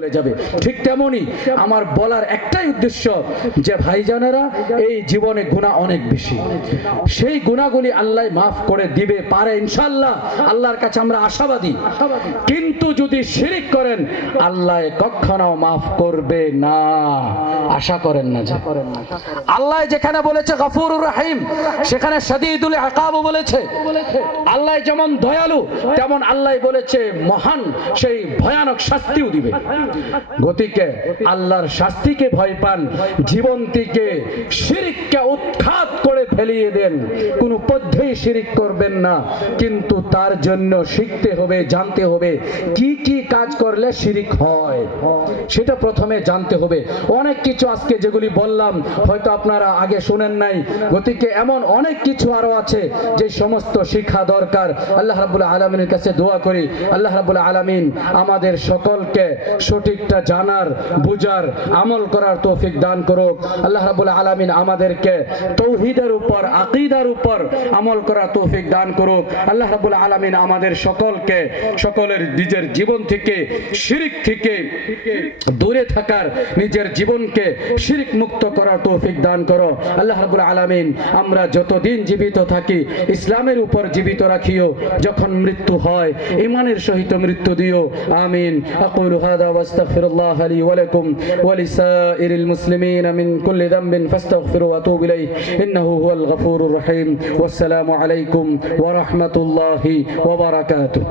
চলে যাবে। ঠিক তেমনই আমার বলার একটাই উদ্দেশ্য যে ভাইজানেরা, এই জীবনে গুণা অনেক বেশি। সেই গুণাগুলি আল্লাহ মাফ করে দিবে, পারে ইনশাল্লাহ আল্লাহর কাছে আমরা আশাবাদী। কিন্তু যদি শিরিক করেন, আল্লাহ কখনো মাফ করবে না। আশা করেন না যে। আল্লাহ যেখানে বলেছে গফুর রাহিম সেখানে সাদিদুল আকাব বলেছে। আল্লাহ যেমন দয়ালু, তেমন আল্লাহ বলেছে মহান, সেই ভয়ানক শাস্তিও দিবে। গতিকে আল্লাহর শাস্তিকে ভয় পান জীবন থেকে শিরিককে উৎখাত ফেলিয়ে দেন। কোনো পদ্ধেই শিরিক করবেন না। কিন্তু তার জন্য শিখতে হবে, জানতে হবে কি কি কাজ করলে শিরিক হয়। সেটা প্রথমে জানতে হবে। অনেক কিছু আজকে যেগুলি বললাম, হয়তো আপনারা আগে শুনেন নাই। গতিকে এমন অনেক কিছু আরও আছে যে সমস্ত শিক্ষা দরকার। আল্লাহ রাবুল আলমিনের কাছে দোয়া করি। আল্লাহ রাবুল আলমিন আমাদের সকলকে সঠিকটা জানার, বুঝার, আমল করার তৌফিক দান করুক। আল্লাহ রাবুল আলমিন আমাদেরকে তৌহিদের উপর আকিদার উপর আমল করার তৌফিক দান করুক। আল্লাহ রাবুল আলমিন আমাদের সকলকে, সকলের নিজের জীবন থেকে, শিরিক থেকে দূরে থাকার, নিজের জীবনকে শিরিক মুক্ত করার তৌফিক দান করো। আল্লাহ রাবুল আলমিন, আমরা যতদিন জীবিত থাকি, ইসলামের উপর জীবিত রাখিও। যখন মৃত্যু হয় ইমানের সহিত মৃত্যু দিও। আমিন। আকুলু হাদা ওয়াস্তাগফিরুল্লাহ লি ওয়া লাকুম। ওয়া লিসাইরিল মুসলিমিন মিন কুল্লি যামবিন ফাস্তাগফিরু ওয়া আতুবু ইলাইহি। هو الغفور الرحيم والسلام عليكم ورحمة الله وبركاته.